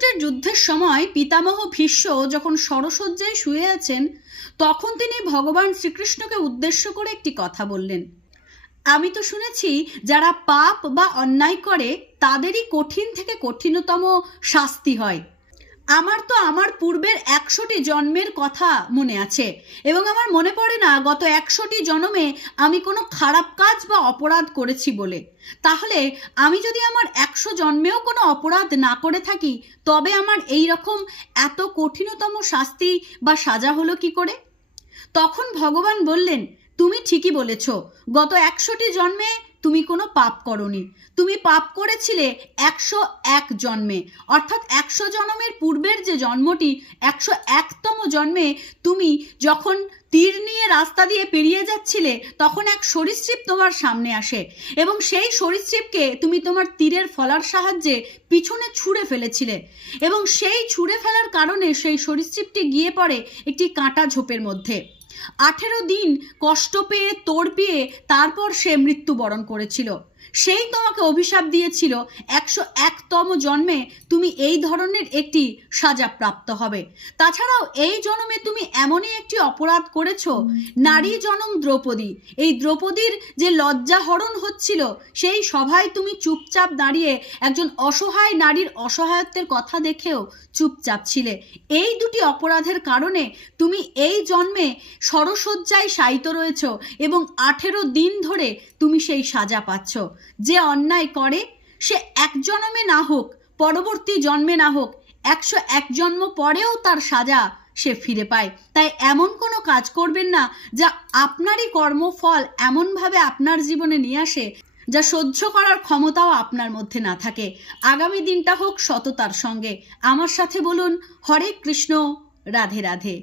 কুরুক্ষেত্রের যুদ্ধের সময় পিতামহ ভীষ্ম যখন সরসজ্জায় শুয়ে আছেন, তখন তিনি ভগবান শ্রীকৃষ্ণকে উদ্দেশ্য করে একটি কথা বললেন। আমি তো শুনেছি, যারা পাপ বা অন্যায় করে, তাদেরই কঠিন থেকে কঠিনতম শাস্তি হয়। আমার তো আমার পূর্বের একশোটি জন্মের কথা মনে আছে। এবং আমার মনে পড়ে না, গত একশোটি জন্মে আমি কোনো খারাপ কাজ বা অপরাধ করেছি বলে। তাহলে আমি যদি আমার একশো জন্মেও কোনো অপরাধ না করে থাকি, তবে আমার এই রকম এত কঠিনতম শাস্তি বা সাজা হলো কি করে? তখন ভগবান বললেন, তুমি ঠিকই বলেছ। গত একশোটি জন্মে তুমি কোনো পাপ করনি। তুমি পাপ করেছিলে একশো এক জন্মে। অর্থাৎ একশো জন্মের পূর্বের যে জন্মটি, একশো একতম জন্মে তুমি যখন তীর নিয়ে রাস্তা দিয়ে পেরিয়ে যাচ্ছিলে, তখন এক সরীসৃপ তোমার সামনে আসে এবং সেই সরীসৃপকে তুমি তোমার তীরের ফলার সাহায্যে পিছনে ছুঁড়ে ফেলেছিলে এবং সেই ছুঁড়ে ফেলার কারণে সেই সরীসৃপটি গিয়ে পড়ে একটি কাঁটা ঝোপের মধ্যে। আঠেরো দিন কষ্ট পেয়ে তোড় পেয়ে তারপর সে মৃত্যুবরণ করেছিল। সেই তোমাকে অভিশাপ দিয়েছিল। একশো একতম জন্মে তুমি এই ধরনের একটি সাজা প্রাপ্ত হবে। তাছাড়াও এই জন্মে তুমি এমনই একটি অপরাধ করেছ, নারী জনম দ্রৌপদী। এই দ্রৌপদীর যে লজ্জাহরণ হচ্ছিল, সেই সভায় তুমি চুপচাপ দাঁড়িয়ে একজন অসহায় নারীর অসহায়ত্বের কথা দেখেও চুপচাপ ছিলে। এই দুটি অপরাধের কারণে তুমি এই জন্মে সরসজ্জায় শায়িত রয়েছ এবং আঠেরো দিন ধরে তুমি সেই সাজা পাচ্ছ। যে অন্যায় করে, সে এক জন্মে না হোক, পরবর্তী জন্মে না হোক, একশো এক জন্ম পরেও তার সাজা সে ফিরে পায়। তাই এমন কোনো কাজ করবেন না যা আপনারই কর্মফল এমনভাবে আপনার জীবনে নিয়ে আসে, যা সহ্য করার ক্ষমতাও আপনার মধ্যে না থাকে। আগামী দিনটা হোক সততার সঙ্গে। আমার সাথে বলুন, হরে কৃষ্ণ, রাধে রাধে।